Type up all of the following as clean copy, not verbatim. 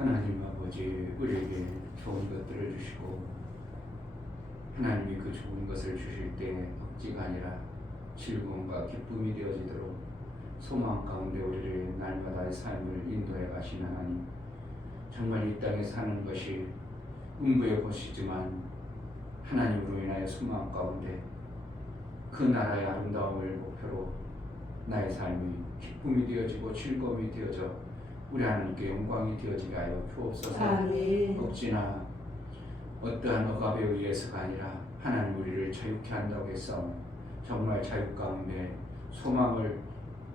하나님 아버지 우리에게 좋은 것들을 주시고 하나님이 그 좋은 것을 주실 때 억지가 아니라 즐거움과 기쁨이 되어지도록 소망 가운데 우리를 날마다의 삶을 인도해 가신 하나님, 정말 이 땅에 사는 것이 음부의 곳이지만 하나님으로 인하여 소망 가운데 그 나라의 아름다움을 목표로 나의 삶이 기쁨이 되어지고 즐거움이 되어져 우리 하나님께 영광이 되어지게 하여 주옵소서. 억지나 어떠한 억압에 의해서가 아니라 하나님 우리를 자유케 한다고 했사오니 정말 자유 가운데 소망을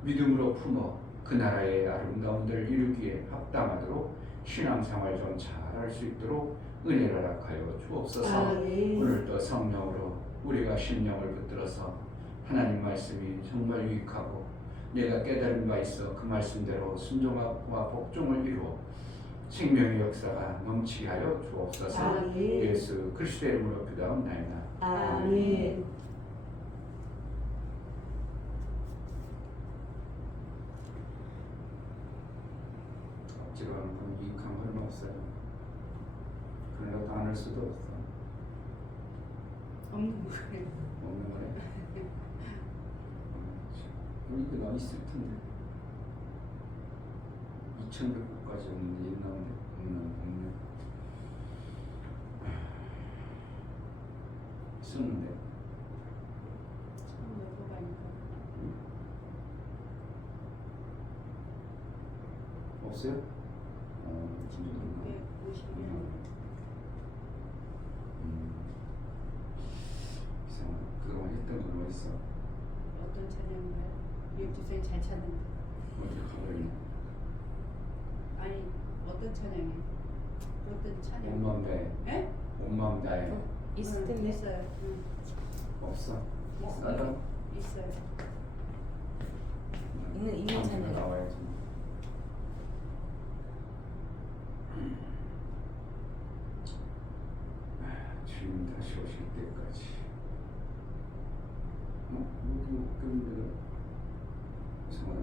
믿음으로 품어 그 나라의 아름다운 데를 이루기에 합당하도록 신앙생활 좀 잘할 수 있도록 은혜를 허락하여 주옵소서. 오늘도 성령으로 우리가 심령을 붙들어서 하나님 말씀이 정말 유익하고 내가 깨달은 바 있어 그 말씀대로 순종과 복종을 이루어 생명의 역사가 넘치게 하여 주옵소서. 예수 그리스도의 이름으로 기도하옵나이다. 아멘. 억지로 하는 건 유익한 건 없어요. 그러려고 안 할 수도 없어. 없는 거예요. 없는 거래. 이거 나 있을 텐데. 2,100곳까지 없는데 있나온데 없네. 쓰는데. 처음 넣고 가니까. 없어요? 진짜 없나? 650년. 이상하다. 그동안 했던 건 어딨어? 어떤 찬양인가요? 유주생 잘 찾는. 어디 가버리네. 아니 어떤 찬양이에요? 어떤 찬양? 온 마음 다해. 예? 온 마음 다해. 있을 텐데. 있어요. 응. 없어? 있어요. 나도? 있어요. 있는 다음에 찬양. 나와야지. 주님 다시 오실 때까지. 여기 목금들 이상하다.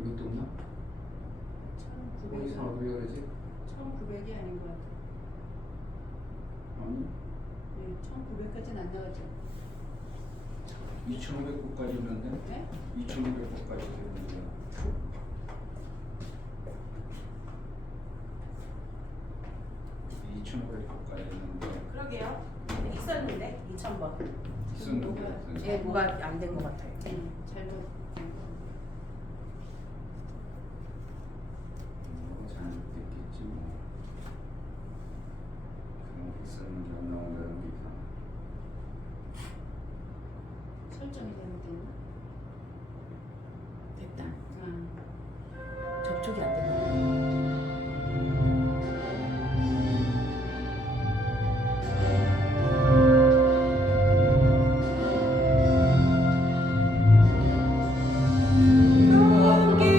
여기 또 없나? 1900. 이상하다. 왜 그러지? 1900이 아닌 것 같아요. 아니, 네, 1900까지는 안 나갔죠. 2,500곳까지 있는데? 네? 2,500곳까지 있는데. 2,500곳까지 있는데. 그러게요. 있었는데 2,000번. 있었는데. 예, 뭐가 안 된 것 같아요. 잘못. 잘못됐겠지 뭐. 그런 게 있었는지 안 나온다는 게 이상. 설정이 잘못됐나? 됐다. 아. 접촉이 안 된 것 같아요.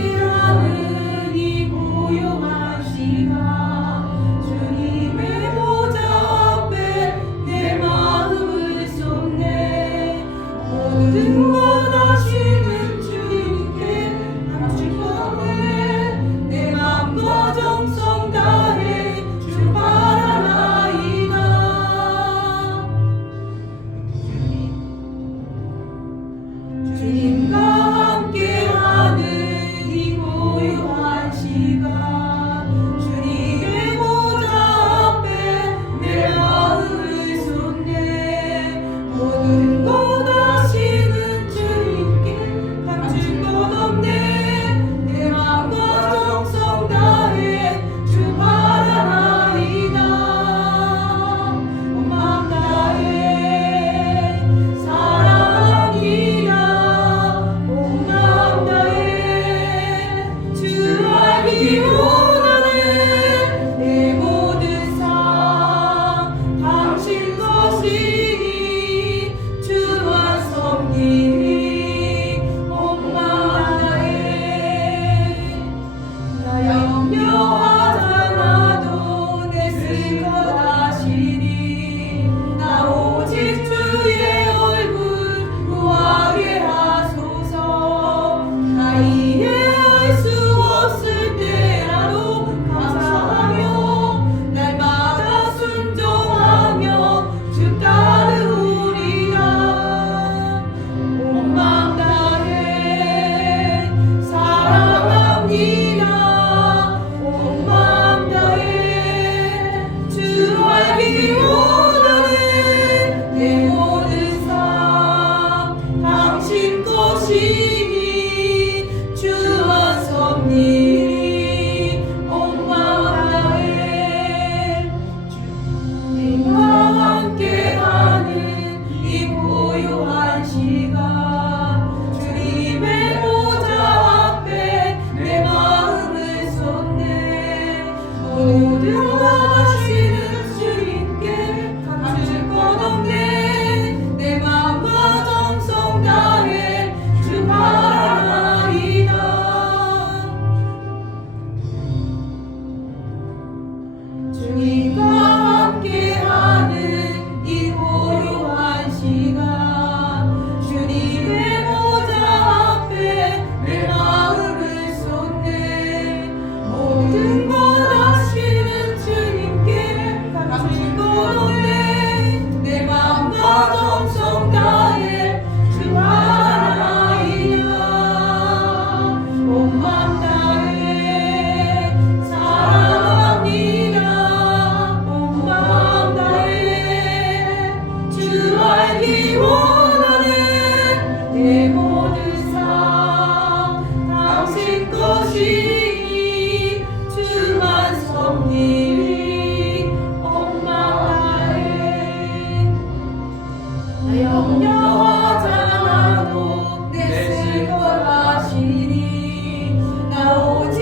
함께하는 이 고요한 시간 주님의 보좌 앞에 내 마음을 쏟네. 모든 것 아시는 주님께 감축하네. 내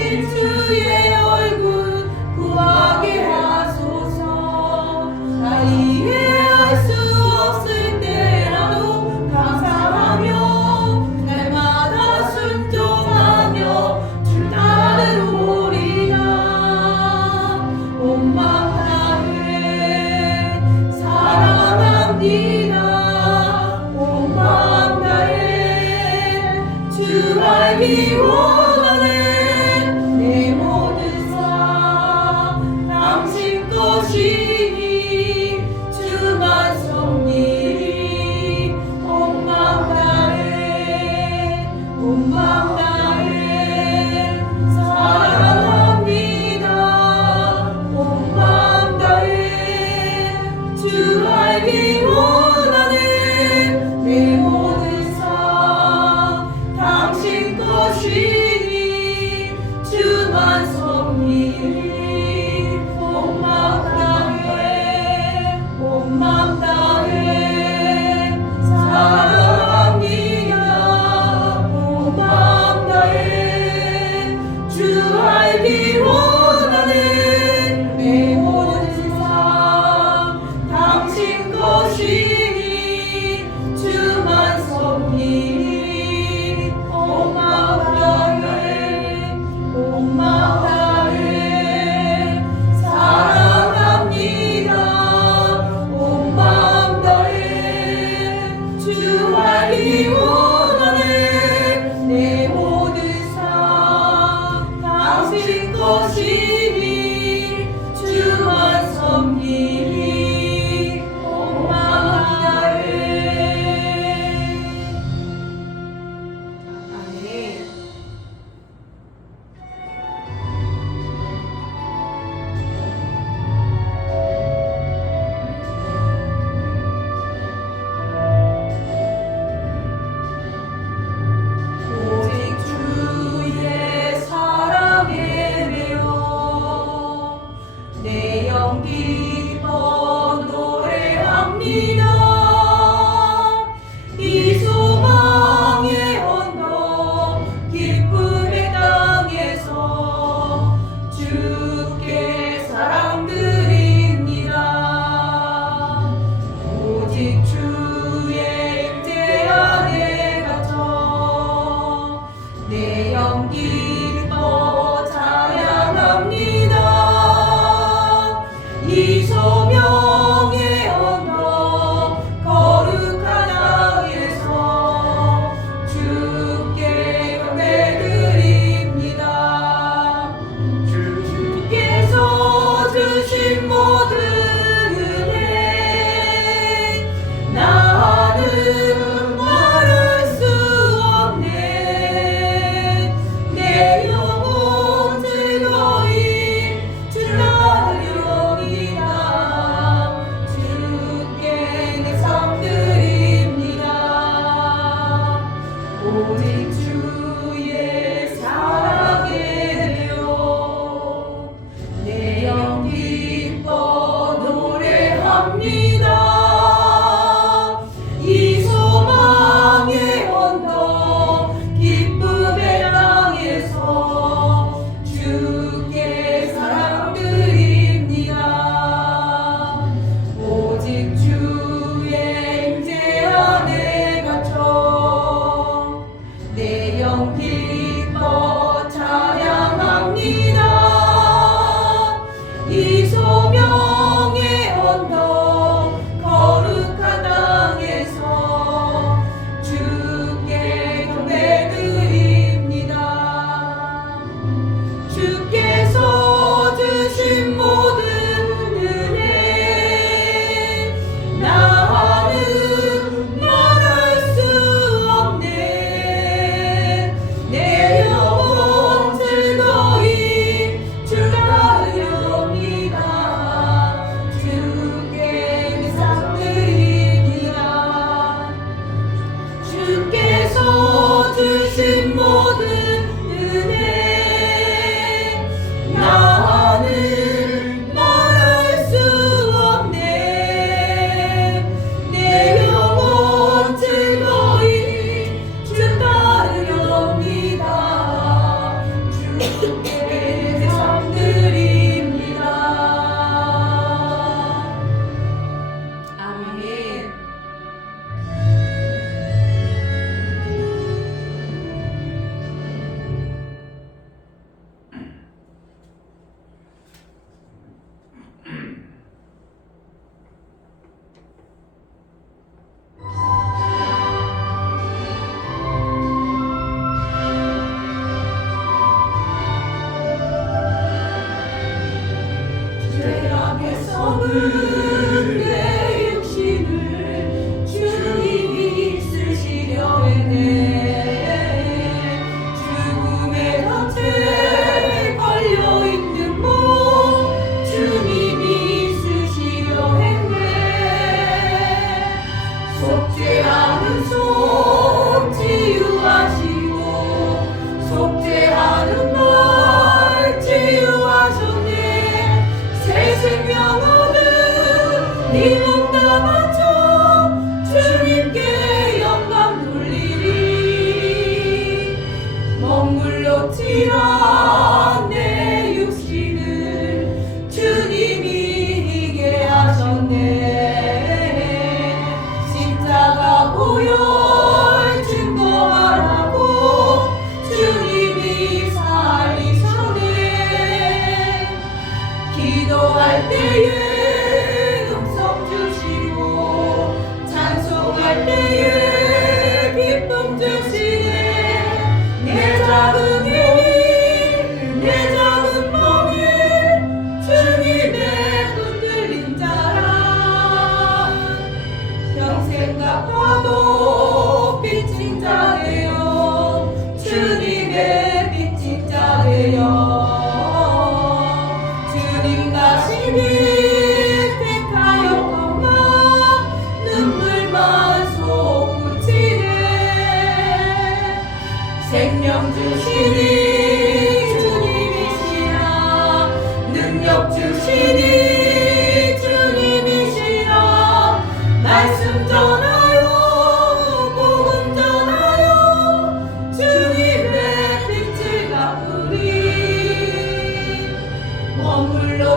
다시 주의 얼굴 구하게 하소서. 나 이해할 수 없을 때라도 감사하며 날마다 순종하며 주 따르오리라. 온 마음 다해 사랑합니다. 온 마음 다해 주 알기 원하네. 내 모든 삶 당신 것이니 주만 섬기리. 온 마음 다해 온 마음 다해 사랑합니다. 온 마음 다해 주 알기 원하네. 내 모든 삶 당신 것이니 주만 섬기리. 온 마음 다해 온 마음 다해 사랑합니다. 온 마음 다해 주 알기 원하네. 내 모든 삶 당신 것이니 주만 섬기리. 온 마음 다해 온 마음 다해 사랑합니다. 온 마음 다해 주 알기 원하네. 내 모든 삶 당신 것이니 주만 섬기리. 온 마음 다해. 아멘. 오직 주의 사랑에 매여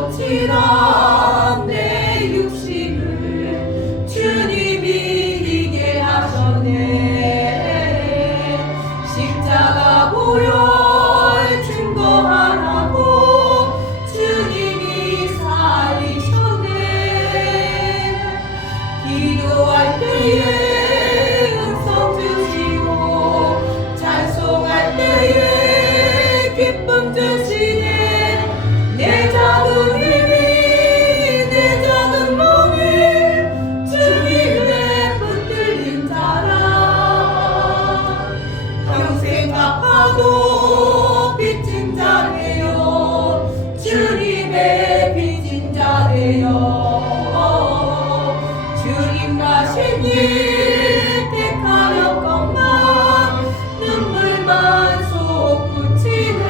거칠한 내 육신을 주님이 이기게 하셨네. 십자가 보혈 증거하라고 주님이 살리셨네. 기도할 때에 음성 주시고 찬송할 때에 기쁨 주시네. 내 작은 힘이 내 작은 몸이 주님의 붙들린 자라. 평생 갚아도 빚진 자네요. 주님의 빚진 자네요. 주님 가신 일 택하였건만 눈물만 솟구치네.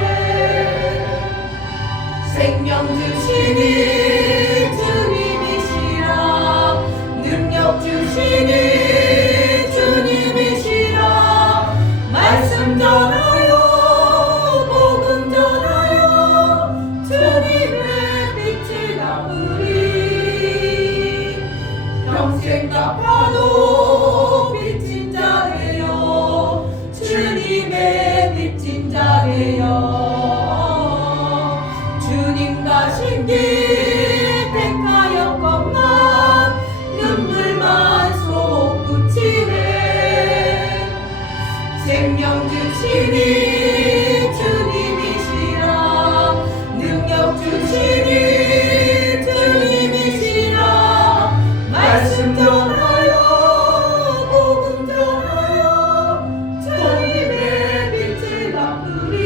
생명 주시니 주님이시라. 능력 주시니 주님이시라. 말씀 전하여 복음 전하여 주님의 빛을 갚으리. 평생 갚아도 빚진 자네요. 주님의 빚진 자네요. 주님 가신 길 택하였건만 눈물만 솟구치네. 생명 주시니 주님이시라. 능력 주시니 주님이시라. 말씀 전하여 복음 전하여 주님의 빛을 갚으리.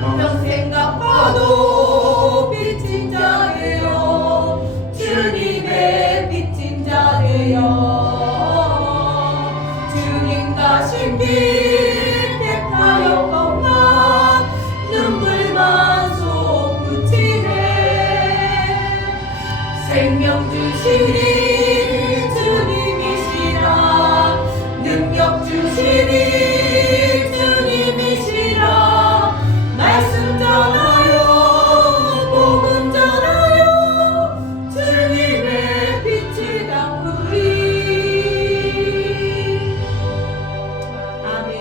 평생 갚아도 빚진 자네요. 주님의 빚진 자네요. 주님 가신 길 택하였건만 눈물만 솟구치네. 생명 주시니 주님이시라. 능력 주시니 주님이시라. 말씀 전하여 복음 전하여 주님의 빛을 갚으리. 아멘.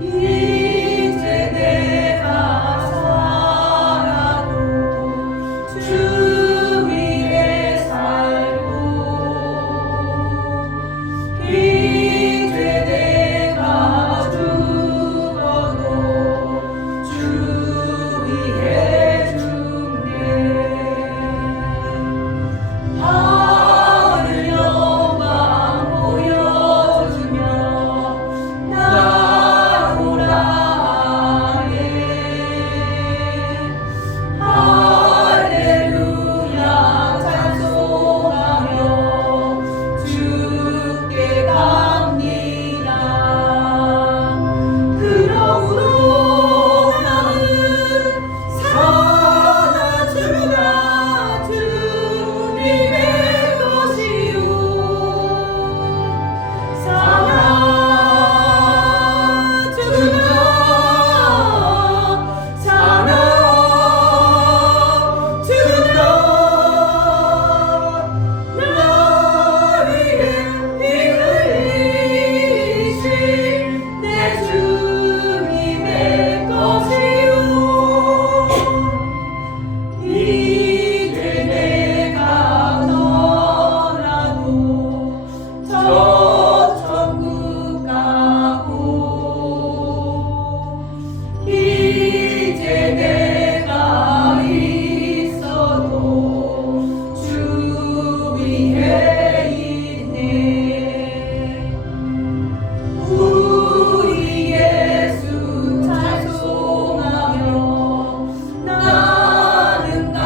이제 내가 살아도 주 위에 살고 이제 내가 죽어도 주 위에 죽네. 하늘 영광 보여주며 나오라 하네. 할렐루야 찬송하며 주께 갑니다. 그러므로 나는 살아주라. 주님의 것이요 살아주라. 살아주라. 나 위해 피 흘리신 내 주님의 것이요. 이제 내가 떠나도 저 천국 가고 이제 내가 있어도 주 위에 있네. 우리 예수 찬송하며 나는 가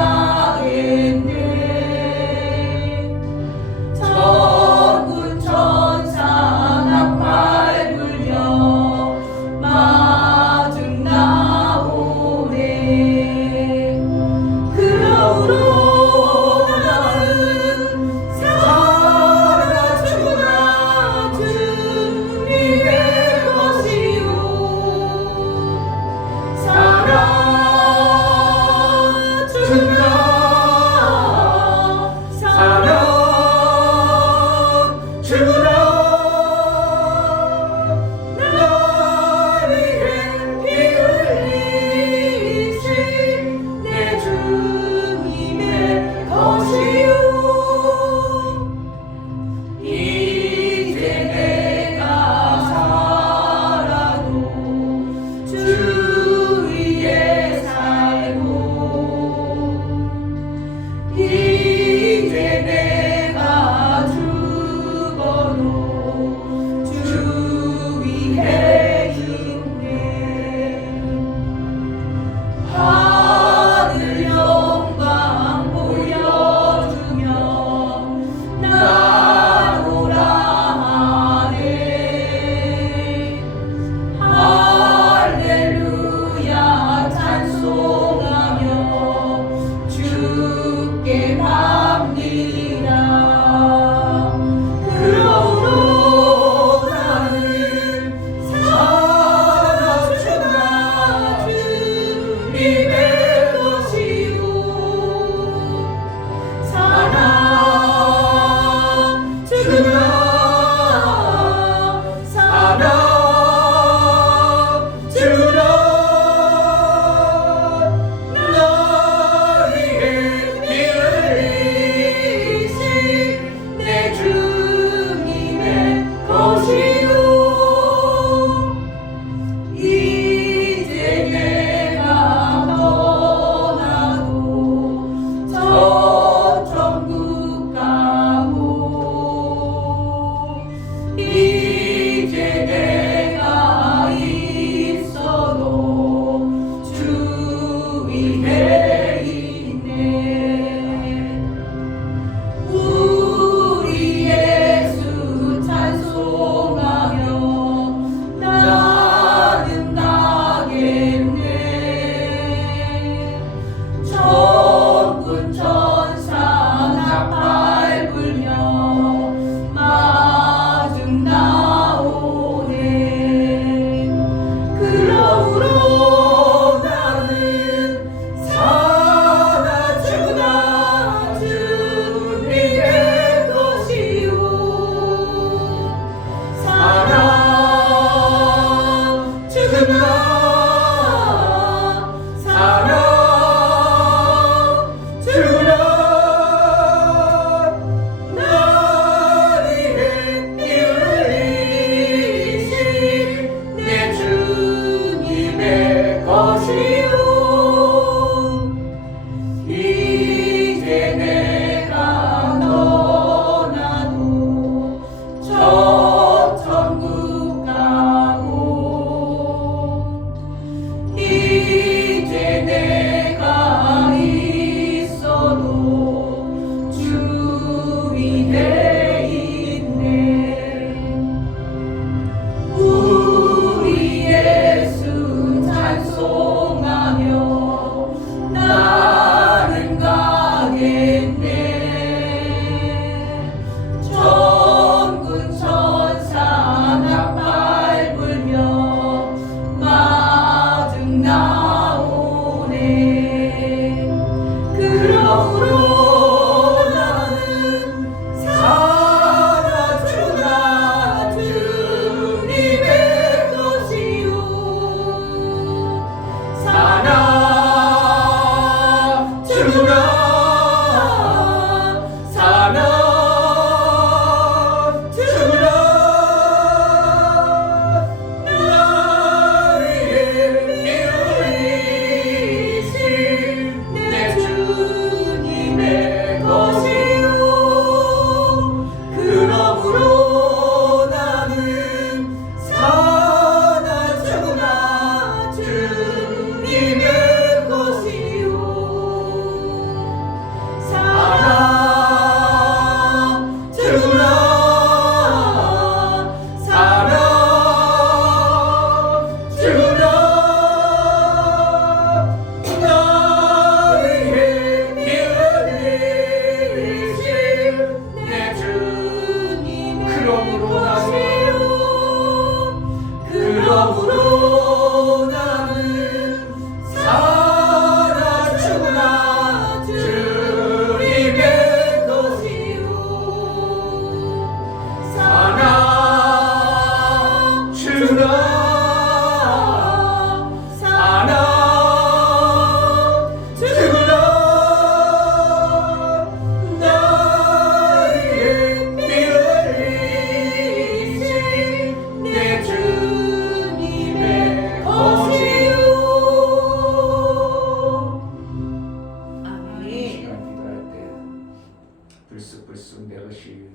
불쑥불쑥 내 것이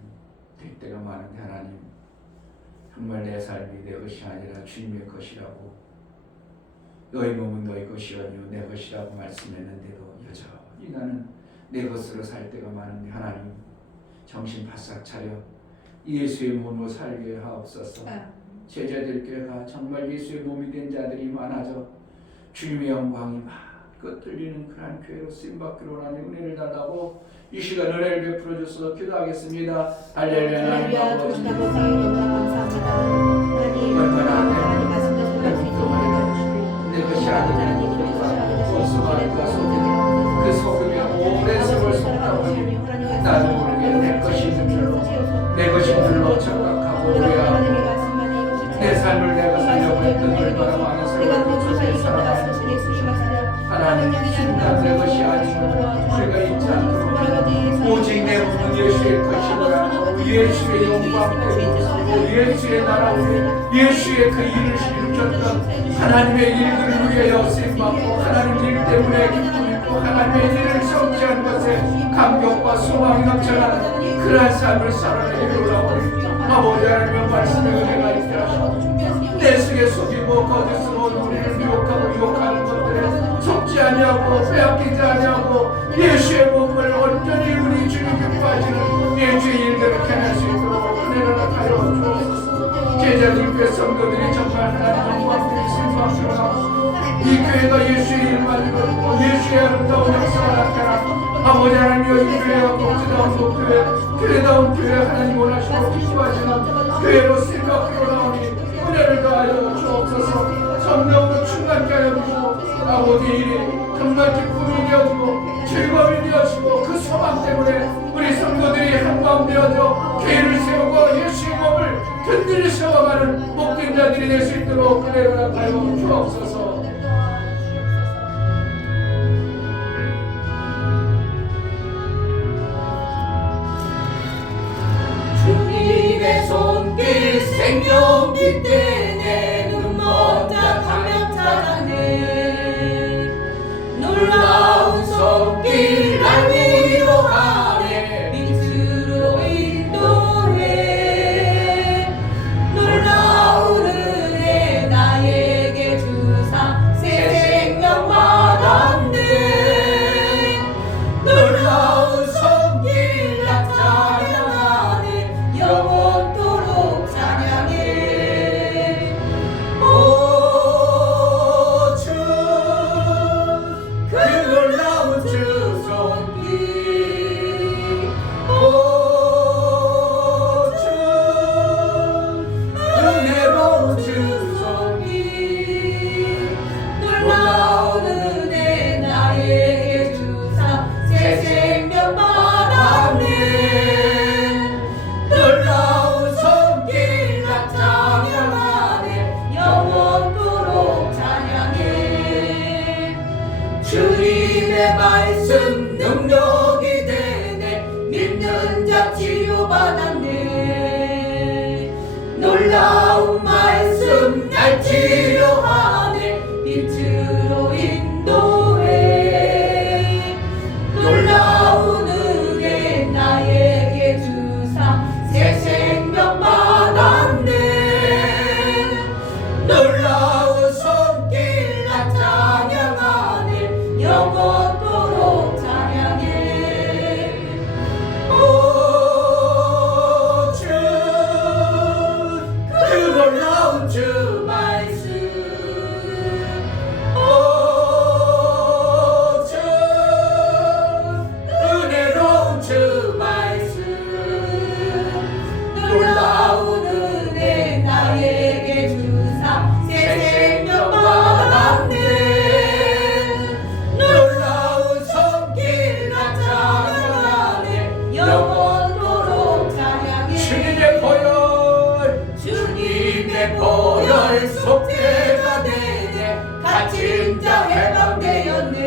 될 때가 많은데 하나님 정말 내 삶이 내 것이 아니라 주님의 것이라고 너희 몸은 너희 것이 아니요 내 것이라고 말씀했는데도 여전히 나는 내 것으로 살 때가 많은데 하나님 정신 바싹 차려 예수의 몸으로 살게 하옵소서. 제자들 교회가 정말 예수의 몸이 된 자들이 많아져 주님의 영광이 마음껏 들리는 그러한 교회로 쓰임받기로 하나님 은혜를 달라고 이 시간 은혜를 베풀어 주셔서 기도하겠습니다. 할렐루야. 하나님 아버지 얼마나 내 것이 아니라 소수하니까 소금 그 소금에 오랜 세월 속다 보니 나도 모르게 내 것이 있는 줄로 내 것인 줄로 착각하고 내 삶을 내가 살려고 했던 얼마나 많은 세월을 주님의 살아가는 하나님 순간 내 것이 아니고 우리가 잊지 않도록 오직 내 몸은 예수의 것이고 예수의 영광 때문에 예수의 나라 위에 예수의 그 일을 이루셨던 하나님의 일들을 위하여 쓰임받고 하나님 일 때문에 기쁨이 있고 하나님의 일을 성취하는 것에 감격과 소망이 넘쳐나는 그러한 삶을 살아내려고 아버지 하나님의 말씀에 은혜가 있게 하시고 내 속에 속이고 거짓으로 우리를 유혹하고 유혹하는 것들에 속지 아니하고 빼앗기지 아니하고 예수의 몸을 온전히 우리 주님 기뻐하시는 예수의 일대로 해낼 수 있도록 은혜를 나타내어 주옵소서. 제자들과 성도들이 정말 하나님 영광을 신방하고 이 교회가 예수의 일만 이루고 예수의 아름다운 역사를 나타나 아버지 하나님의 이 교회가 복지다운 교회다운 교회 하나님 원하시고 기뻐하시는 교회로 생각하고 나오니 은혜를 더하여 주옵소서. 성령으로 충만케 하여 주시고 아버지 일이 정말 기쁨이 되어지고 즐거움이 되어지고 그 소망 때문에 우리 성도들이 한가운데어져 교회를 세우고 예수의 몸을 든든히 세워가는 복된 자들이 될 수 있도록 은혜를 나타내어 주옵소서. 주님의 손길 생명 빛대 내 눈 먼저 가면 찾았네. 놀라운 손길 날 위로하네. 빛으로 인도해. 놀라운 은혜 나에게 주사 새 생명 받았네. 놀라운 손길 나 찬양하네. 영원토록 찬양해. 오 주 그 놀라운 주 손길. 오 주 은혜로운 주 손길. 놀라운 은혜 나에게 주사 새 생명 받았네. 놀라운 손길 나 찬양하네. 영원토록 찬양해. 주님의 말씀 능력이 되네. 믿는 자 치료받았네. 놀라운 말씀 날 치료하네. 빛으로 인도해. 놀라운 은혜 나에게 주사 새 생명 받았네. 놀라운 손길 나 찬양하네. 영원토록 찬양해. 오 주 그 놀라운 주 말씀. 오 주 은혜로운 주 말씀. 놀라운 은혜 나에게 주사 새 생명 받았네. 놀라운 손길 나 찬양하네. 영원토록 찬양해. 주님의 보혈 속죄가 되네. 갇힌 자 해방되었네.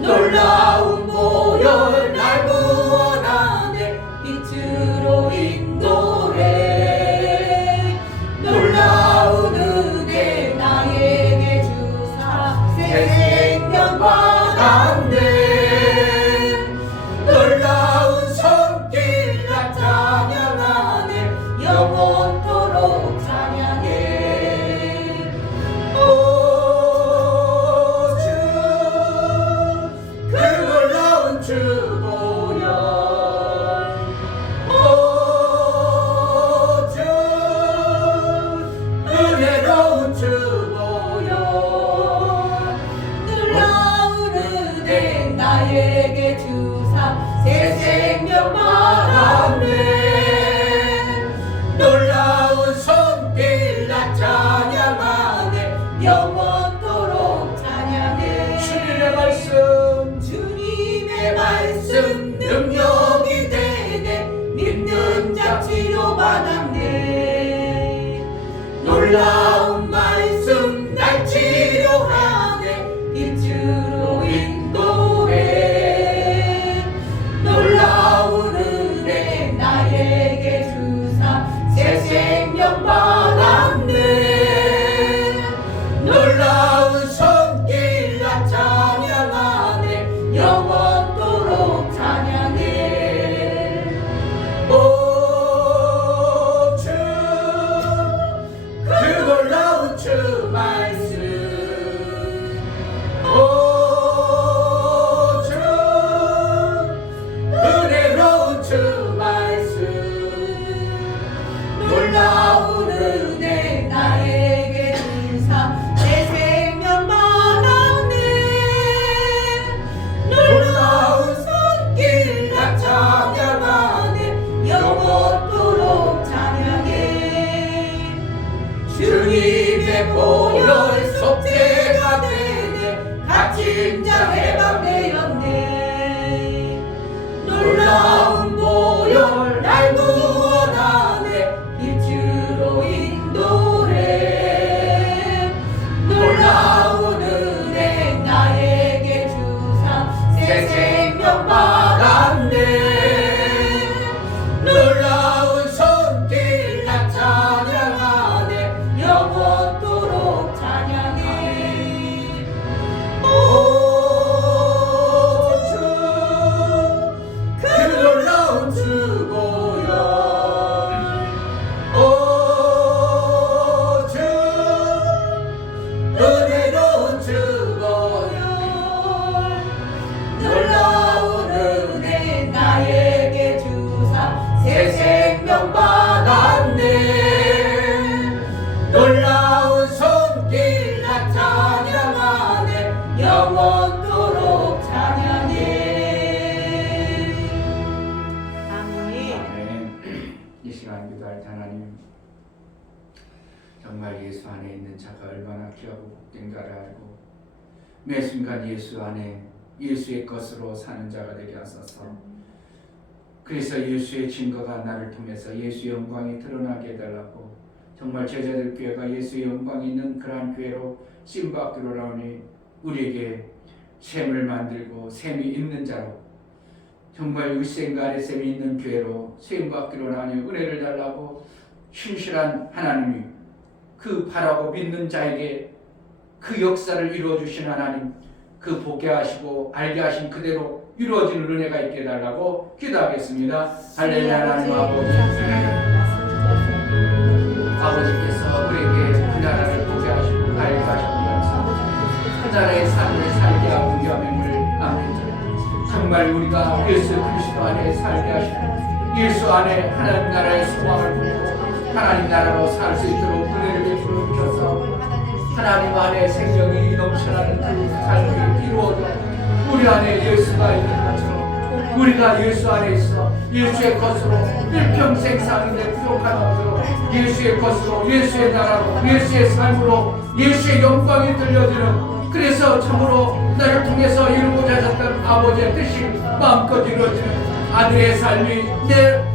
놀라운 보혈 날 구원하네. 빛으로 인도해. 놀라운 은혜 나에게 주사 새 생명 받았네. 놀라운 나에게 주사 새 생명 받았네. 놀라운 손길 나 찬양하네. 영원토록 찬양해. 주님의 말씀 능력이 되네. 믿는 자 치료받았네. 놀라운 말씀 날 치료하네. 빛으로 인도해. 놀라운 은혜 나에게 주사 새 생명 받았네. 놀라운 손길 나 찬양하네. 영원토록 찬양해. 오 주 그 놀라운 주 말씀. 오 주 은혜로운 주 말씀. 놀라운 은혜 나에게 주사 새 생명 받았네. 놀라운 손길 나 찬양하네. 영원토록 찬양해. 주님의 보혈 속죄가 되네. 갇힌 자 해방되었네. 놀라운 보혈 날 구원하네. 빛으로 인도해. 놀라운 은혜 나에게 주사 새 생명 받았네. 놀라운 손길 나 찬양하네. 영원토록 찬양해. 오 주 그 놀라운 주 보혈. 오 주 은혜로운 주 보혈. 놀라운 은혜 나에게 주사 새 생명 받았네. 놀라운 손길 나 찬양하네. 영원토록 찬양해. 아멘. 아멘. 이 시간 기도할 때 하나님, 정말 예수 안에 있는 자가 얼마나 귀하고 복된 자를 알고 매 순간 예수 안에 예수의 것으로 사는 자가 되게 하소서. 그래서 예수의 증거가 나를 통해서 예수의 영광이 드러나게 해달라고, 정말 제자들 교회가 예수의 영광이 있는 그러한 교회로 쓰임받기로 나오니 우리에게 샘을 만들고 샘이 있는 자로, 정말 의생과 아래 샘이 있는 교회로 쓰임받기로 나오니 은혜를 달라고, 신실한 하나님이 그 바라고 믿는 자에게 그 역사를 이루어주신 하나님, 그 보게 하시고 알게 하신 그대로 이루어지는 은혜가 있게 해달라고 기도하겠습니다. 할렐루야. 하나님 아버지께서 우리에게 그 나라를 보게 하시고 알게 하시고 그 나라의 삶을 살게 하고 겸임을. 아멘. 정말 우리가 예수 그리스도 안에 살게 하시고 예수 안에 하나님 나라의 소망을 품고 하나님 나라로 살 수 있도록 은혜를 베풀어 주셔서 하나님 안에 생명이 넘쳐나는 그 삶이 이루어져 우리 안에 예수가 있는 것처럼 우리가 예수 안에 있어 예수의 것으로 일평생 사는데 부족한 없도록 예수의 것으로 예수의 나라로 예수의 삶으로 예수의 영광이 들려지는, 그래서 참으로 나를 통해서 이루고자 하셨던 아버지의 뜻이 마음껏 이루어지는 아들의 삶이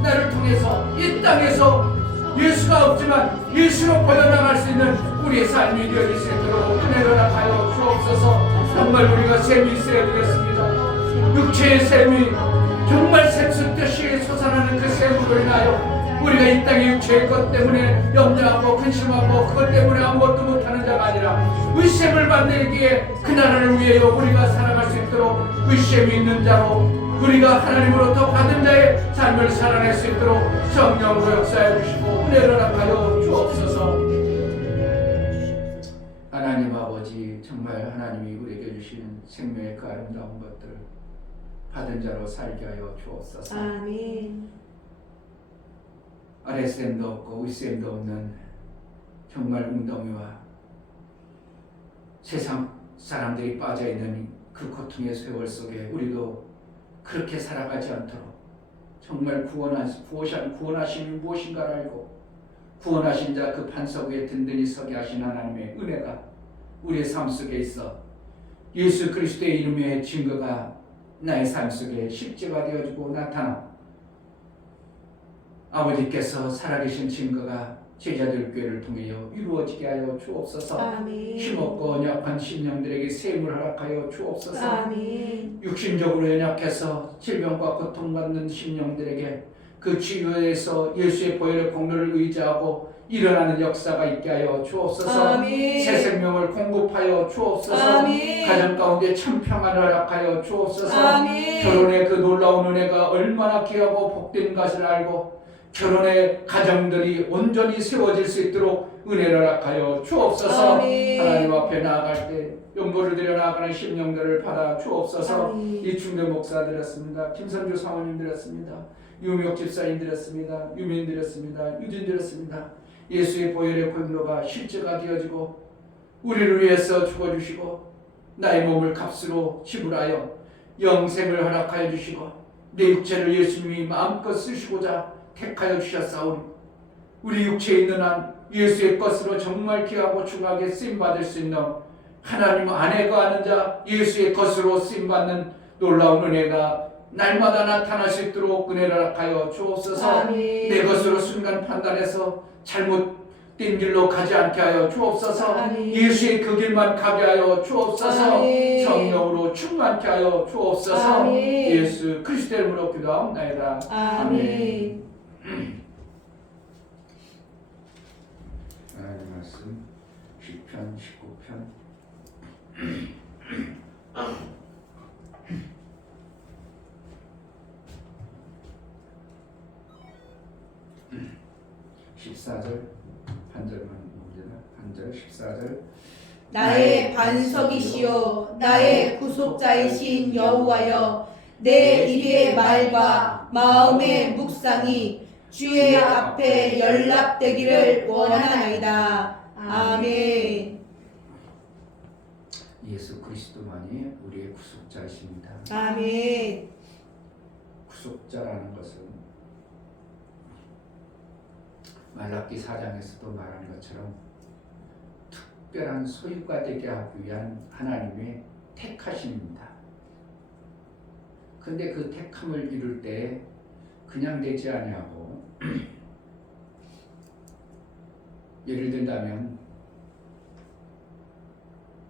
나를 통해서 이 땅에서 예수가 없지만 예수로 보여나갈 수 있는 우리의 삶이 되어질 수 있도록 은혜를 하여 주옵소서. 정말 우리가 샘이 있어야 되겠습니다. 육체의 샘이 정말 샘솟듯이 솟아나는 그 샘으로 인하여 우리가 이 땅의 육체의 것 때문에 염려하고 근심하고 그것 때문에 아무것도 못하는 자가 아니라 의심을 만들기에 그 나라를 위하여 우리가 살아갈 수 있도록 의심이 있는 자로 우리가 하나님으로부터 받은 자의 삶을 살아낼 수 있도록 성령으로 역사해 주시고 은혜를 하여 주옵소서. 하나님 아버지, 정말 하나님이 우리에게 주신 생명의 그 아름다운 것들을 받은 자로 살게 하여 주옵소서. 아멘. 아랫샘도 없고 윗샘도 없는 정말 웅덩이와 세상 사람들이 빠져있는 그 고통의 세월 속에 우리도 그렇게 살아가지 않도록 정말 구원하심이 무엇인가를 알고 구원하신 자 그 반석 위에 든든히 서게 하신 하나님의 은혜가 우리의 삶 속에 있어 예수 그리스도의 이름의 증거가 나의 삶 속에 실제가 되어지고 나타나 아버지께서 살아계신 증거가 제자들 교회를 통하여 이루어지게 하여 주옵소서. 아멘. 힘없고 연약한 심령들에게 셈을 허락하여 주옵소서. 아멘. 육신적으로 연약해서 질병과 고통받는 심령들에게 그 치유에서 예수의 보혈의 공로를 의지하고 일어나는 역사가 있게 하여 주옵소서. 아멘. 새 생명을 공급하여 주옵소서. 아멘. 가정 가운데 참 평안을 허락하여 주옵소서. 아멘. 결혼의 그 놀라운 은혜가 얼마나 귀하고 복된 것을 알고 결혼의 가정들이 온전히 세워질 수 있도록 은혜를 허락하여 주옵소서. 아멘. 하나님 앞에 나아갈 때 용보를 들여 나아가는 심령들을 받아 주옵소서. 아멘. 이충배 목사 드렸습니다. 김선주 사모님 드렸습니다. 유미옥 집사님 드렸습니다. 유민 드렸습니다. 유진 드렸습니다. 예수의 보혈의 공로가 실제가 되어지고 우리를 위해서 죽어주시고 나의 몸을 값으로 지불하여 영생을 허락하여 주시고 내 육체를 예수님이 마음껏 쓰시고자 택하여 주셨사오니 우리 육체에 있는 한 예수의 것으로 정말 귀하고 중하게 쓰임받을 수 있는 하나님 안에 거하는 자 예수의 것으로 쓰임받는 놀라운 은혜가 날마다 나타날 수 있도록 은혜를 허락하여 주옵소서. 아멘. 내 것으로 순간 판단해서 잘못된 길로 가지 않게 하여 주옵소서. 아멘. 예수의 그 길만 가게 하여 주옵소서. 아멘. 성령으로 충만케 하여 주옵소서. 아멘. 예수 그리스도의 이름으로 기도하옵나이다. 아멘. 하나님 말씀 시편 19편 14절 한 절만 봅니다. 한 절 14절 나의 반석이시요 나의 구속자이신 여호와여 내 입의 말과 마음의 묵상이 주의 앞에 연락되기를 원하나이다. 아멘. 예수 그리스도만이 우리의 구속자이십니다. 아멘. 구속자라는 것은 말라기 4장에서도 말한 것처럼 특별한 소유가 되게 하기 위한 하나님의 택하심입니다. 근데 그 택함을 이룰 때 그냥 되지 아니하고 예를 들자면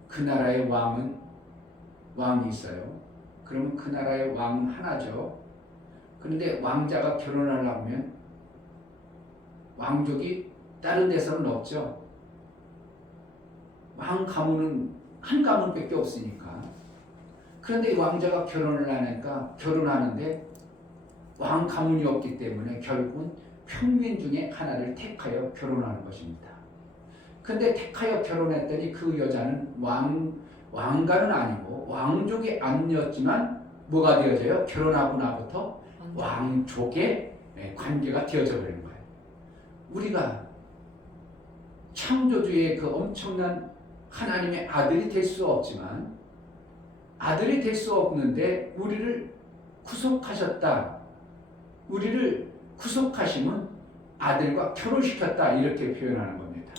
그 나라의 왕이 있어요. 그러면 그 나라의 왕은 하나죠. 그런데 왕자가 결혼을 하면 왕족이 다른 데서는 없죠. 왕 가문은 한 가문밖에 없으니까. 그런데 왕자가 결혼을 하니까 결혼하는데 왕 가문이 없기 때문에 결국은 평민 중에 하나를 택하여 결혼하는 것입니다. 근데 택하여 결혼했더니 그 여자는 왕가는 아니고 왕족이 아니었지만 뭐가 되어져요? 결혼하고 나부터 왕족의 관계가 되어져 버리는 거예요. 우리가 창조주의 그 엄청난 하나님의 아들이 될 수 없지만 아들이 될 수 없는데 우리를 구속하셨다. 우리를 구속하심은 아들과 결혼시켰다 이렇게 표현하는 겁니다.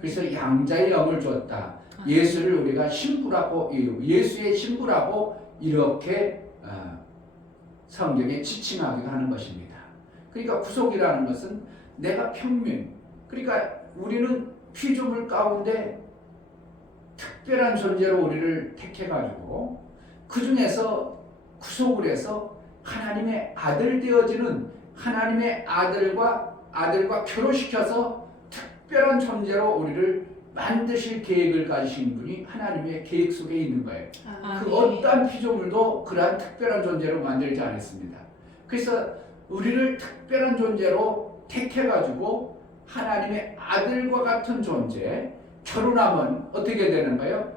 그래서 양자의 영을 줬다. 예수를 우리가 신부라고 예수의 신부라고 이렇게 성경에 지칭하기도 하는 것입니다. 그러니까 구속이라는 것은 내가 평민, 그러니까 우리는 피조물 가운데 특별한 존재로 우리를 택해가지고 그 중에서 구속을 해서 하나님의 아들 되어지는 하나님의 아들과 결혼시켜서 특별한 존재로 우리를 만드실 계획을 가지신 분이 하나님의 계획 속에 있는 거예요. 그 어떠한 피조물도 그러한 특별한 존재로 만들지 않았습니다. 그래서 우리를 특별한 존재로 택해가지고 하나님의 아들과 같은 존재, 결혼하면 어떻게 되는가요?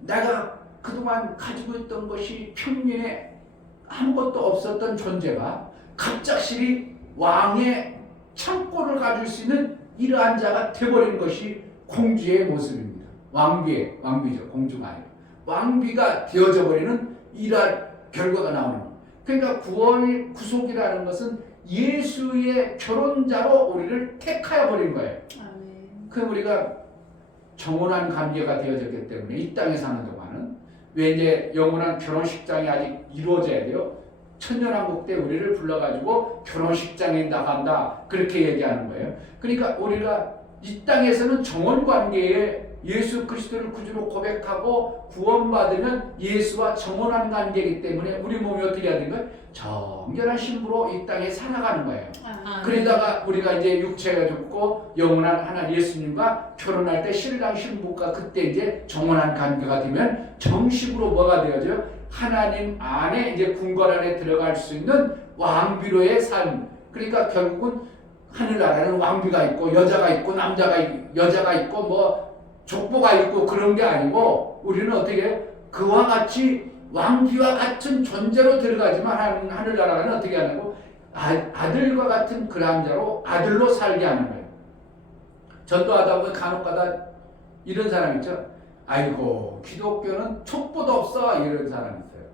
내가 그동안 가지고 있던 것이 평민에 아무것도 없었던 존재가 갑작스레 왕의 창고를 가질 수 있는 이러한 자가 되어버린 것이 공주의 모습입니다. 왕비죠. 공주가 아니고 왕비가 되어져 버리는 이러한 결과가 나오는 거예요. 그러니까 구속이라는 것은 예수의 결혼자로 우리를 택하여 버린 거예요. 아멘. 그럼 우리가 정혼한 관계가 되어졌기 때문에 이 땅에 사는 동안은 왜 이제 영원한 결혼식장이 아직 이루어져야 돼요. 천년왕국 때 우리를 불러가지고 결혼식장에 나간다 그렇게 얘기하는 거예요. 그러니까 우리가 이 땅에서는 정혼관계에 예수 그리스도를 구주로 고백하고 구원받으면 예수와 정혼한 관계이기 때문에 우리 몸이 어떻게 해야 되는 거예요? 정결한 신부로 이 땅에 살아가는 거예요. 아, 그러다가 우리가 이제 육체가 죽고 영원한 하나님 예수님과 결혼할 때 신랑 신부가 그때 이제 정혼한 관계가 되면 정식으로 뭐가 되어져요? 하나님 안에 이제 궁궐 안에 들어갈 수 있는 왕비로의 삶. 그러니까 결국은 하늘나라는 왕비가 있고 여자가 있고 여자가 있고 뭐 족보가 있고 그런 게 아니고 우리는 어떻게 해요? 그와 같이 왕비와 같은 존재로 들어가지만 하늘나라는 어떻게 하냐고 아들과 같은 그러한 자로 아들로 살게 하는 거예요. 전도하다 보면 간혹가다 이런 사람 있죠. 아이고 기독교는 족보도 없어 이런 사람 있어요.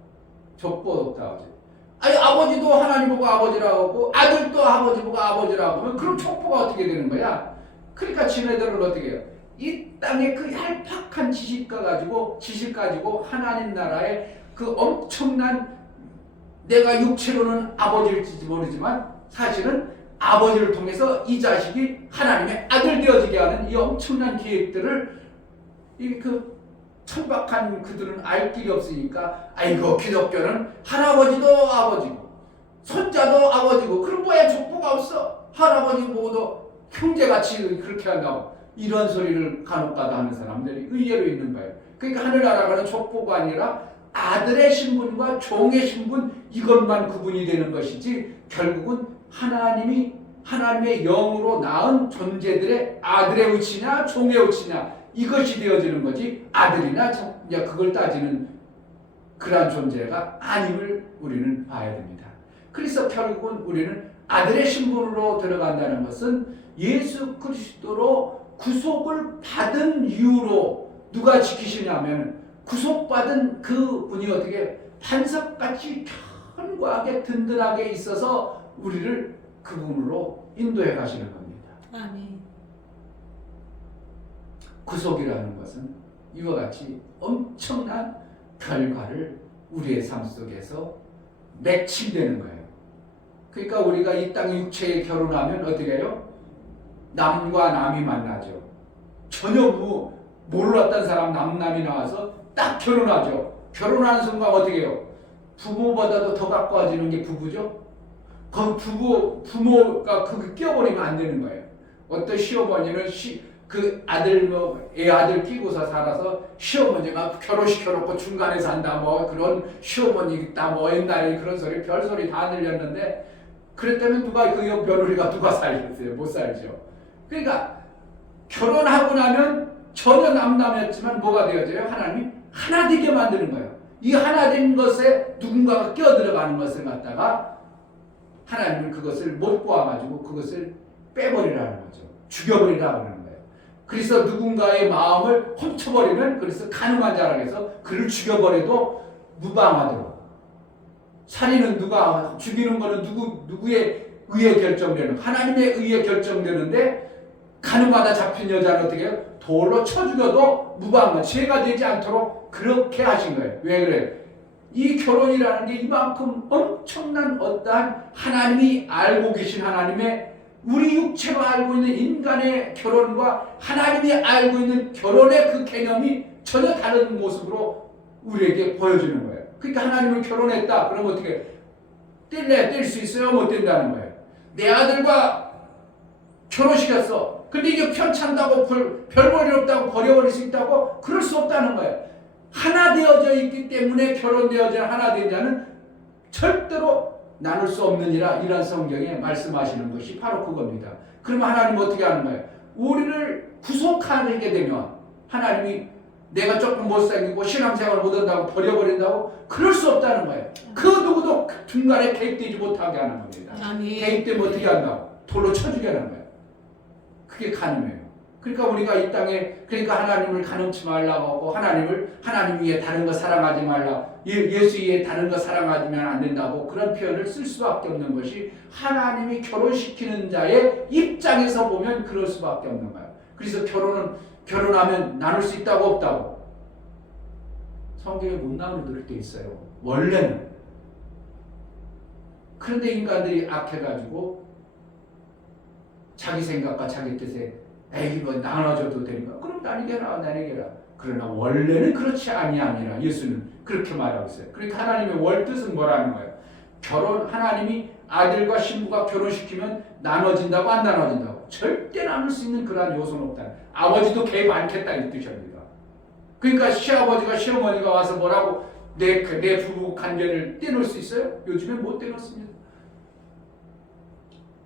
족보도 없다고. 아니 아버지도 하나님 보고 아버지라고 하고 아들도 아버지 보고 아버지라고 하면 그럼 족보가 어떻게 되는 거야? 그러니까 지네들은 어떻게 해요? 이 땅의 그 얄팍한 지식 가지고 하나님 나라의 그 엄청난 내가 육체로는 아버지일지 모르지만 사실은 아버지를 통해서 이 자식이 하나님의 아들 되어지게 하는 이 엄청난 계획들을 이 그 천박한 그들은 알 길이 없으니까 아이고 기독교는 할아버지도 아버지고 손자도 아버지고 그럼 뭐야 족보가 없어 할아버지 보고도 형제같이 그렇게 한다고 이런 소리를 간혹가다 하는 사람들이 의외로 있는 거예요. 그러니까 하늘나라가는 족보가 아니라 아들의 신분과 종의 신분 이것만 구분이 되는 것이지 결국은 하나님의 영으로 낳은 존재들의 아들의 의치냐 종의 의치냐 이것이 되어지는 거지 아들이나 그걸 따지는 그러한 존재가 아님을 우리는 봐야 됩니다. 그래서 결국은 우리는 아들의 신분으로 들어간다는 것은 예수 그리스도로 구속을 받은 이유로 누가 지키시냐면 구속받은 그 분이 어떻게 반석같이 견고하게 든든하게 있어서 우리를 그분으로 인도해 가시는 겁니다. 아멘. 구속이라는 것은 이와 같이 엄청난 결과를 우리의 삶 속에서 맺힌다는 거예요. 그러니까 우리가 이 땅 육체에 결혼하면 어떻게 해요? 남과 남이 만나죠. 전혀 몰랐던 사람 남남이 나와서 딱 결혼하죠. 결혼하는 순간 어떻게 해요? 부모보다도 더 가까워지는 게 부부죠. 그 부모가 그거 끼어버리면 안 되는 거예요. 어떤 시어머니는 그 아들 애 아들 끼고서 살아서 시어머니가 결혼시켜놓고 중간에 산다 뭐 그런 시어머니 있다 뭐 옛날에 그런 소리 별소리 다 들렸는데 그랬다면 누가 그 며느리가 누가 살겠어요? 못 살죠. 그러니까 결혼하고 나면 전혀 남남이었지만 뭐가 되어져요? 하나님이 하나 되게 만드는 거예요. 이 하나 된 것에 누군가가 끼어들어가는 것을 갖다가 하나님은 그것을 못 보아가지고 그것을 빼버리라는 거죠. 죽여버리라고 하는 거예요. 그래서 누군가의 마음을 훔쳐버리면 그래서 간음한 자라 해서 그를 죽여버려도 무방하도록 살인은 누가 죽이는 거는 누구의 의에 결정되는 하나님의 의에 결정되는데 간음하다 잡힌 여자는 어떻게 해요? 돌로 쳐 죽여도 무방한 죄가 되지 않도록 그렇게 하신 거예요. 왜 그래요? 이 결혼이라는 게 이만큼 엄청난 어떠한 하나님이 알고 계신 하나님의 우리 육체가 알고 있는 인간의 결혼과 하나님이 알고 있는 결혼의 그 개념이 전혀 다른 모습으로 우리에게 보여주는 거예요. 그러니까 하나님은 결혼했다. 그럼 어떻게 뗄 수 있어요? 못 된다는 거예요. 내 아들과 결혼시켰어. 근데 이게 편찬다고 별볼일 없다고 버려버릴 수 있다고? 그럴 수 없다는 거예요. 하나 되어져 있기 때문에 결혼되어져 하나 된 자는 절대로 나눌 수 없느니라 이런 성경에 말씀하시는 것이 바로 그겁니다. 그러면 하나님은 어떻게 하는 거예요? 우리를 구속하게 되면 하나님이 내가 조금 못생기고 신앙생활을 못한다고 버려버린다고? 그럴 수 없다는 거예요. 그 누구도 중간에 개입되지 못하게 하는 겁니다. 아멘. 개입되면 어떻게 한다고? 돌로 쳐주게 하는 거예요. 그게 간음이에요. 그러니까 우리가 이 땅에 그러니까 하나님을 가늠치 말라고 하고 하나님 위에 다른 거 사랑하지 말라. 예수 위에 다른 거 사랑하면 안 된다고 그런 표현을 쓸 수밖에 없는 것이 하나님이 결혼시키는 자의 입장에서 보면 그럴 수밖에 없는 거예요. 그래서 결혼하면 나눌 수 있다고 없다고 성경에 못 나누도록 돼 있어요. 원래는. 그런데 인간들이 악해가지고 자기 생각과 자기 뜻에 에이 뭐 나눠줘도 되니까 그럼 나뉘게라. 그러나 원래는 그렇지 아니하니라. 예수는 그렇게 말하고 있어요. 그러니까 하나님의 원뜻은 뭐라는 거예요? 하나님이 아들과 신부가 결혼시키면 나눠진다고 안 나눠진다고? 절대 나눌 수 있는 그러한 요소는 없다. 아버지도 개입 않겠다 이 뜻입니다. 그러니까 시아버지가 시어머니가 와서 뭐라고 내 부부 관계를 떼놓을 수 있어요? 요즘에 못 떼놓습니다.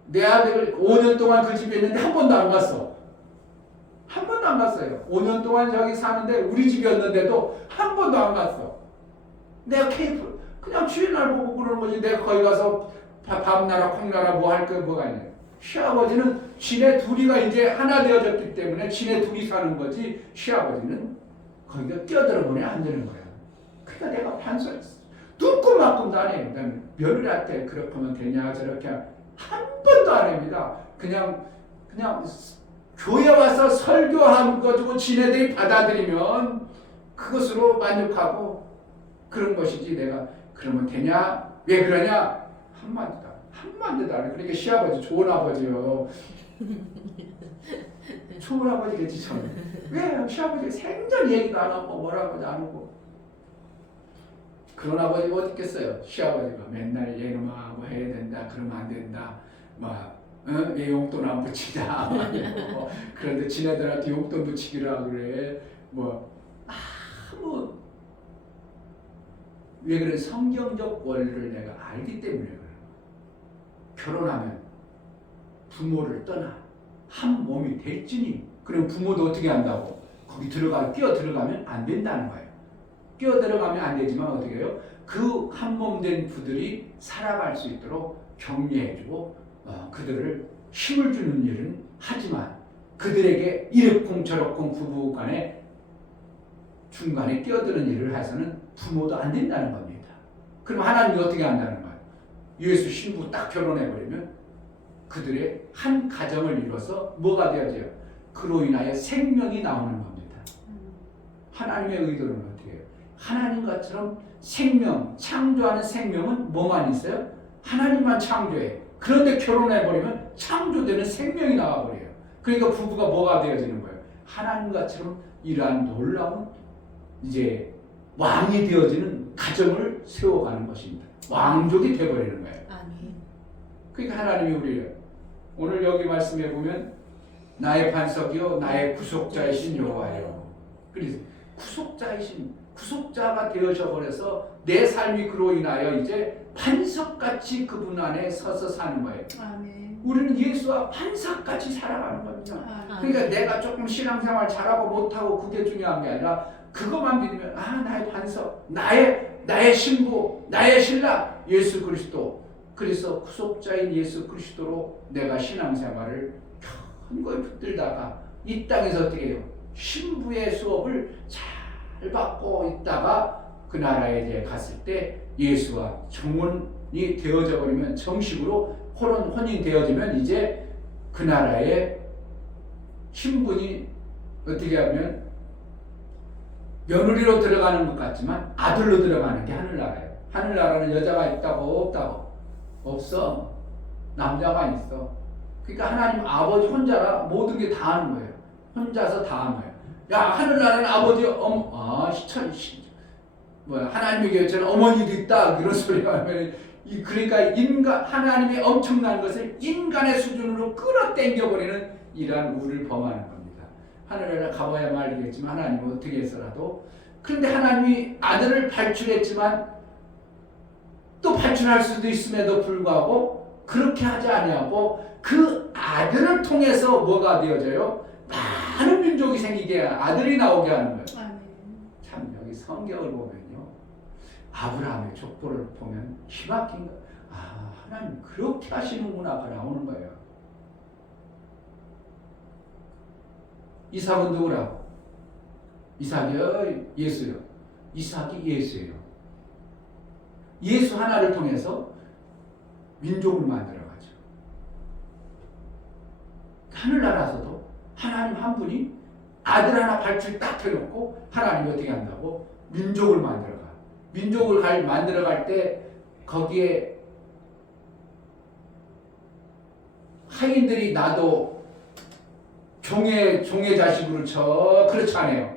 내 아들 5년 동안 그 집에 있는데 한 번도 안 갔어. 한 번도 안 갔어요. 5년 동안 저기 사는데 우리 집이었는데도 한 번도 안 갔어. 내가 케이프 그냥 주일날 보고 그러는 거지. 내가 거기 가서 밥나라 콩나라 뭐 할 거 뭐가 아니에요. 시아버지는 지네 둘이가 이제 하나 되어졌기 때문에 지네 둘이 사는 거지. 시아버지는 거기가 끼어들어보니 안 되는 거야. 그러니까 내가 반성했어. 눈금만큼도 안 해요. 며느리한테 그렇게 하면 되냐 저렇게 한 번도 안 합니다. 그냥 교회 와서 설교한 거 주고 지네들이 받아들이면 그것으로 만족하고 그런 것이지 내가 그러면 되냐? 왜 그러냐? 한마디도 안 해. 그러니까 시아버지 좋은 아버지요. 좋은 아버지겠지 저는. 왜 시아버지가 생전 얘기도 안 하고 뭐라고 안 하고 그런 아버지가 어디 있겠어요. 시아버지가 맨날 얘놈아 뭐 해야 된다 그러면 안 된다 왜 용돈 안 붙이냐 그런데 지네들한테 용돈 붙이기라 그래 왜 그래? 성경적 원리를 내가 알기 때문에 그래. 결혼하면 부모를 떠나 한 몸이 될지니 그럼 부모도 어떻게 한다고? 거기 끼어 들어가면 안 된다는 거예요. 끼어 들어가면 안 되지만 어떻게 해요? 그 한 몸 된 부들이 살아갈 수 있도록 격려해주고 그들을 힘을 주는 일은 하지만 그들에게 이렇쿵 저렇쿵 부부 간에 중간에 끼어드는 일을 해서는 부모도 안 된다는 겁니다. 그럼 하나님이 어떻게 한다는 거예요? 예수 신부 딱 결혼해버리면 그들의 한 가정을 이뤄서 뭐가 되어져요? 그로 인하여 생명이 나오는 겁니다. 하나님의 의도는 어떻게 해요? 하나님과처럼 창조하는 생명은 뭐만 있어요? 하나님만 창조해. 그런데 결혼해버리면 창조되는 생명이 나와버려요. 그러니까 부부가 뭐가 되어지는 거예요? 하나님과처럼 이러한 놀라운 이제 왕이 되어지는 가정을 세워가는 것입니다. 왕족이 되어버리는 거예요. 아멘. 그러니까 하나님이 우리를 오늘 여기 말씀해 보면 나의 반석이요 나의 구속자이신 여호와여. 그래서 구속자가 되어져 버려서 내 삶이 그로 인하여 이제 반석같이 그분 안에 서서 사는 거예요. 아멘. 우리는 예수와 반석같이 살아가는 겁니다. 그러니까 내가 조금 신앙생활 잘하고 못하고 그게 중요한 게 아니라 그것만 믿으면 나의 반석, 나의 신부, 나의 신랑 예수 그리스도. 그래서 구속자인 예수 그리스도로 내가 신앙생활을 견고히 붙들다가 이 땅에서 어떻게 해요? 신부의 수업을 잘 받고 있다가 그 나라에 이제 갔을 때 예수와 정혼이 되어져 버리면 정식으로 혼인 되어지면 이제 그 나라의 신분이 어떻게 하면 며느리로 들어가는 것 같지만 아들로 들어가는 게 하늘나라예요. 하늘나라는 여자가 있다고 없다고? 없어. 남자만 있어. 그러니까 하나님 아버지 혼자라 모든 게 다 하는 거예요. 혼자서 다 하는 거예요. 야 하늘나라는 아버지 하나님의 교회처럼 어머니도 있다 이런 소리가 하면 그러니까 하나님의 엄청난 것을 인간의 수준으로 끌어당겨 버리는 이러한 우를 범하는 겁니다. 하늘나라 가봐야 말이겠지만 하나님은 어떻게 해서라도 그런데 하나님이 아들을 발출했지만 또 발출할 수도 있음에도 불구하고 그렇게 하지 아니하고 그 아들을 통해서 뭐가 되어져요? 많은 민족이 생기게 아들이 나오게 하는 거예요. 아멘. 참 여기 성경을 보면요 아브라함의 족보를 보면 기막힌 거 하나님 그렇게 하시는구나가 나오는 거예요. 이삭은 누구라고? 이삭이요? 예수요. 이삭이 예수예요. 예수 하나를 통해서 민족을 만들어가죠. 하늘나라에서도 하나님 한 분이 아들 하나 발줄 딱 펴놓고 하나님이 어떻게 한다고? 민족을 만들어가. 민족을 만들어갈 때 거기에 하인들이 나도 종의 자식으로 그렇지 않아요.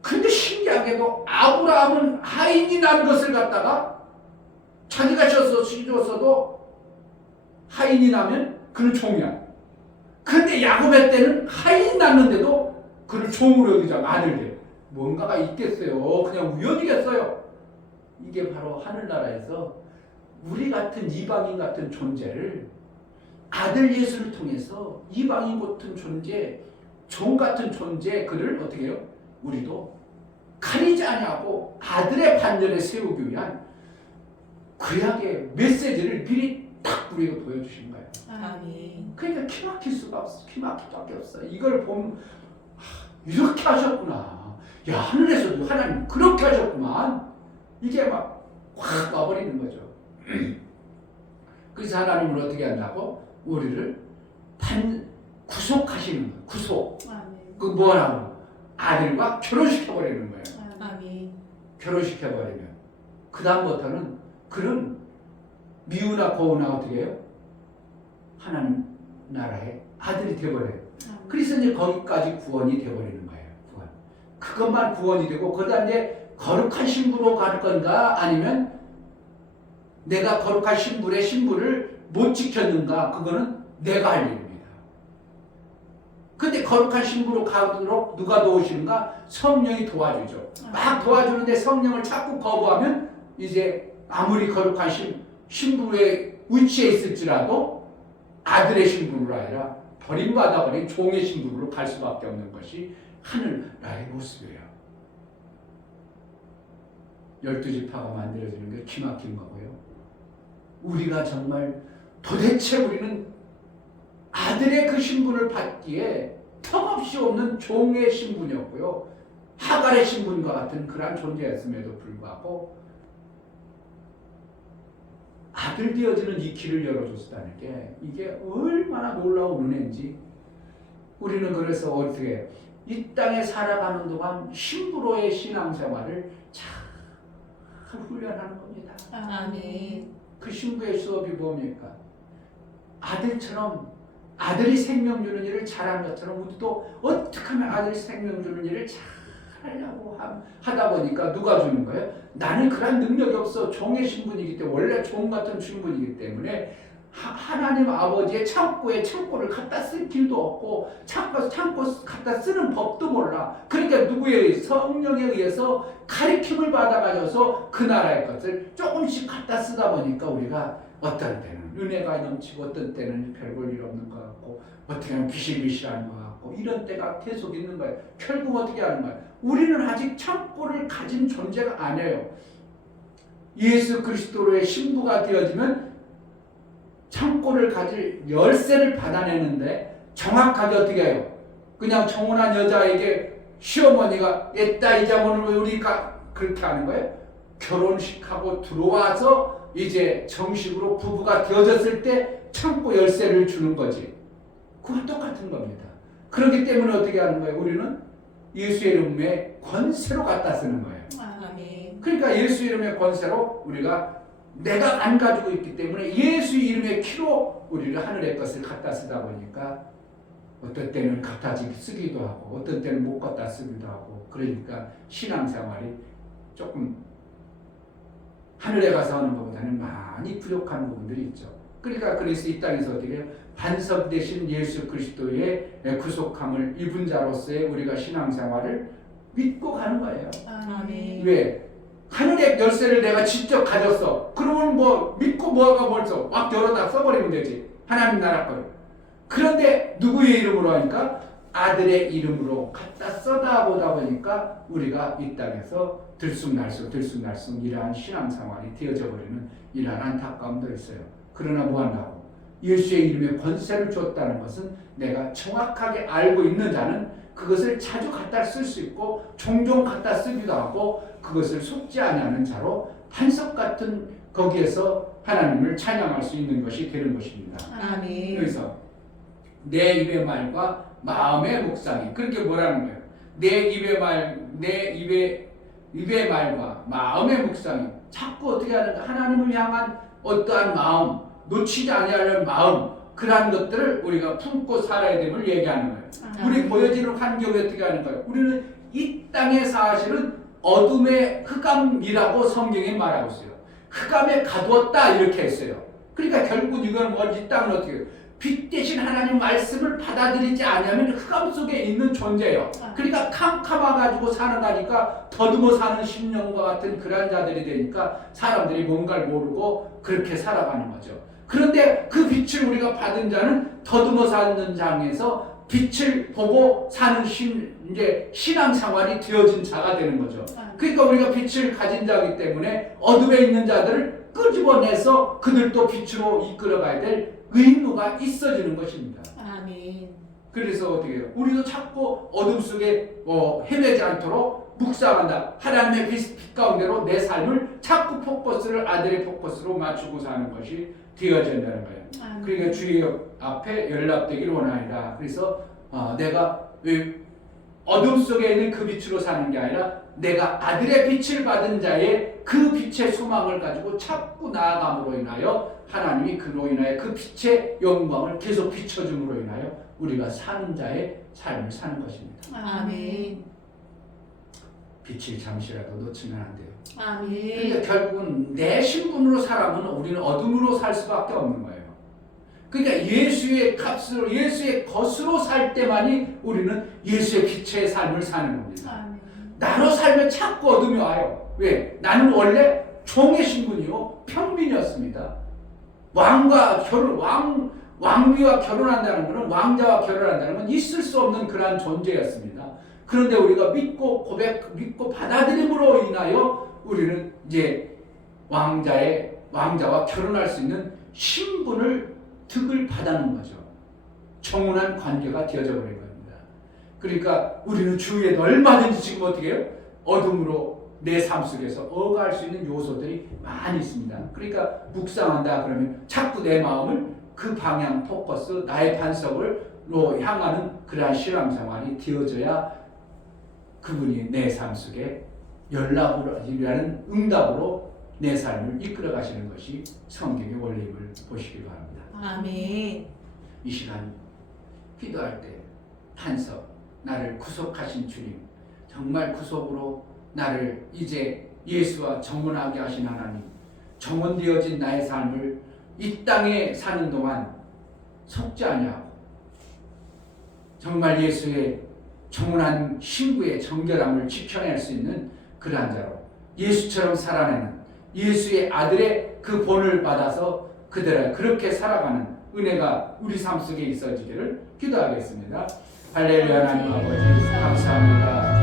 근데 신기하게도 아브라함은 하인이 난 것을 갖다가 자기가 줬어도 하인이 나면 그는 종이야. 근데 야곱의 때는 하인 낳는데도 그를 종으로 여기자 아들 돼. 뭔가가 있겠어요. 그냥 우연이겠어요. 이게 바로 하늘나라에서 우리 같은 이방인 같은 존재를 아들 예수를 통해서 이방인 같은 존재, 종 같은 존재 그를 어떻게 해요? 우리도 가리지 아니하고 아들의 반열에 세우기 위한 구약의 메시지를 미리 딱 우리가 보여주신 거예요. 아멘. 그러니까 기막힐 수가 없어. 기막힐 수밖에 없어. 이걸 보면 이렇게 하셨구나. 야, 하늘에서도 하나님 그렇게 하셨구만. 이게 막 확 와버리는 거죠. 그래서 하나님은 어떻게 한다고? 우리를 구속하시는 거예요. 구속. 아멘. 그 뭐라고? 아들과 결혼시켜버리는 거예요. 아멘. 결혼시켜버리면 그 다음부터는 그는 미우나 고우나 어떻게 해요? 하나님 나라의 아들이 되어버려요. 그래서 이제 거기까지 구원이 되어버리는 거예요. 구원. 그것만 구원이 되고 그다음 이제 거룩한 신부로 갈 건가 아니면 내가 거룩한 신부의 신부를 못 지켰는가 그거는 내가 할 일입니다. 근데 거룩한 신부로 가도록 누가 도우시는가? 성령이 도와주죠. 막 도와주는데 성령을 자꾸 거부하면 이제 아무리 거룩한 신부의 위치에 있을지라도 아들의 신부로 아니라 버림받아버린 종의 신부로 갈 수밖에 없는 것이 하늘나라의 모습이에요. 12지파가 만들어지는 게 기막힌 거고요. 우리가 정말 도대체 우리는 아들의 그 신분을 받기에 턱없이 없는 종의 신분이었고요. 하갈의 신분과 같은 그러한 존재였음에도 불구하고 아들 되어지는 이 길을 열어줬다는 게 이게 얼마나 놀라운 은혜인지 우리는 그래서 어떻게 이 땅에 살아가는 동안 신부로의 신앙생활을 잘 훈련하는 겁니다. 아멘. 그 신부의 수업이 뭡니까? 아들처럼 아들이 생명 주는 일을 잘한 것처럼 우리도 어떻게 하면 아들이 생명 주는 일을 잘하려고 하다 보니까 누가 주는 거예요? 나는 그런 능력이 없어. 종의 신분이기 때문에 원래 종 같은 신분이기 때문에 하나님 아버지의 창고를 갖다 쓸 길도 없고 창고 갖다 쓰는 법도 몰라. 그러니까 누구의 성령에 의해서 가르침을 받아가져서 그 나라의 것을 조금씩 갖다 쓰다 보니까 우리가 어떤 때는 은혜가 넘치고 어떤 때는 별 볼 일 없는 것 같고 어떻게 하면 비실비실한 것 같고 이런 때가 계속 있는 거예요. 결국 어떻게 하는 거예요? 우리는 아직 창고를 가진 존재가 아니에요. 예수 그리스도로의 신부가 되어지면 창고를 가질 열쇠를 받아내는데 정확하게 어떻게 해요? 그냥 청혼한 여자에게 시어머니가 옛다 이자모는 왜 우리가 그렇게 하는 거예요? 결혼식하고 들어와서 이제 정식으로 부부가 되어졌을 때 창고 열쇠를 주는 거지. 그건 똑같은 겁니다. 그렇기 때문에 어떻게 하는 거예요? 우리는 예수의 이름의 권세로 갖다 쓰는 거예요. 아멘. 그러니까 예수 이름의 권세로 우리가 내가 안 가지고 있기 때문에 예수 이름의 키로 우리를 하늘의 것을 갖다 쓰다 보니까 어떤 때는 갖다 쓰기도 하고 어떤 때는 못 갖다 쓰기도 하고 그러니까 신앙생활이 조금 하늘에 가서 하는 것보다는 많이 부족한 부분들이 있죠. 그러니까 그래서 이 땅에서 어떻게 해요? 반석 대신 예수 그리스도의 구속함을 입은 자로서의 우리가 신앙생활을 믿고 가는 거예요. 아멘. 왜? 하늘의 열쇠를 내가 직접 가졌어. 그러면 뭐 믿고 뭐가 벌써 막 열어다 써버리면 되지. 하나님 나라 거를. 그런데 누구의 이름으로 하니까 아들의 이름으로 갖다 써다 보다 보니까 우리가 이 땅에서 들쑥날쑥 이러한 신앙생활이 되어져 버리는 이러한 안타까움도 있어요. 그러나 뭐 한다고? 예수의 이름에 권세를 줬다는 것은 내가 정확하게 알고 있는 자는 그것을 자주 갖다 쓸 수 있고 종종 갖다 쓰기도 하고 그것을 속지 아니하는 자로 반석 같은 거기에서 하나님을 찬양할 수 있는 것이 되는 것입니다. 아멘. 그래서 내 입의 말과 마음의 묵상이 그렇게 뭐라는 거예요? 내 입의 말과 마음의 묵상이 자꾸 어떻게 하는가? 하나님을 향한 어떠한 마음, 놓치지 아니하는 마음, 그러한 것들을 우리가 품고 살아야 됨을 얘기하는 거예요. 우리 보여지는 환경이 어떻게 하는 거예요? 우리는 이 땅의 사실은 어둠의 흑암이라고 성경에 말하고 있어요. 흑암에 가두었다 이렇게 했어요. 그러니까 결국 이건 이 땅은 어떻게 해요? 빛 대신 하나님 말씀을 받아들이지 않으면 흑암 속에 있는 존재예요. 그러니까 캄캄해가지고 사는 거니까 더듬어 사는 심령과 같은 그런 자들이 되니까 사람들이 뭔가를 모르고 그렇게 살아가는 거죠. 그런데 그 빛을 우리가 받은 자는 더듬어 사는 장에서 빛을 보고 사는 이제 신앙생활이 되어진 자가 되는 거죠. 그러니까 우리가 빛을 가진 자이기 때문에 어둠에 있는 자들을 끄집어내서 그들도 빛으로 이끌어가야 될 의무가 있어지는 것입니다. 아멘. 그래서 어떻게 해요? 우리도 자꾸 어둠 속에 헤매지 않도록 묵상한다. 하나님의 빛 가운데로 내 삶을 자꾸 포커스를 아들의 포커스로 맞추고 사는 것이 되어진다는 거예요. 그러니까 주의 앞에 연락되기를 원하이다. 그래서 내가 어둠 속에 있는 그 빛으로 사는 게 아니라 내가 아들의 빛을 받은 자의 그 빛의 소망을 가지고 자꾸 나아감으로 인하여 하나님이 그로 인하여 그 빛의 영광을 계속 비춰줌으로 인하여 우리가 사는 자의 삶을 사는 것입니다. 아멘. 빛을 잠시라도 놓치면 안 돼요. 아멘. 그러니까 결국은 내 신분으로 살아면 우리는 어둠으로 살 수밖에 없는 거예요. 그러니까 예수의 값으로 예수의 것으로 살 때만이 우리는 예수의 빛의 삶을 사는 겁니다. 나로 살면 자꾸 어둠이 와요. 왜? 나는 원래 종의 신분이요 평민이었습니다. 왕비와 결혼한다는 것은 왕자와 결혼한다는 건 있을 수 없는 그러한 존재였습니다. 그런데 우리가 믿고 받아들임으로 인하여 우리는 이제 왕자와 결혼할 수 있는 신분을 득을 받는 거죠. 정운한 관계가 되어져 버린 겁니다. 그러니까 우리는 주위에 얼마든지 지금 어떻게 해요? 어둠으로 내 삶 속에서 어가할 수 있는 요소들이 많이 있습니다. 그러니까 묵상한다 그러면 자꾸 내 마음을 그 방향 포커스 나의 반석으로 향하는 그러한 신앙생활이 되어져야 그분이 내 삶 속에 연락이라는 응답으로 내 삶을 이끌어 가시는 것이 성경의 원리임을 보시기 바랍니다. 아멘. 이 시간 기도할 때 반석, 나를 구속하신 주님, 정말 구속으로 나를 이제 예수와 정원하게 하신 하나님, 정원되어진 나의 삶을 이 땅에 사는 동안 속지 아니하고 정말 예수의 정원한 신부의 정결함을 지켜낼 수 있는 그러한 자로 예수처럼 살아내는 예수의 아들의 그 본을 받아서 그대로 그렇게 살아가는 은혜가 우리 삶 속에 있어지기를 기도하겠습니다. 할렐루야. 하나님 아버지 감사합니다.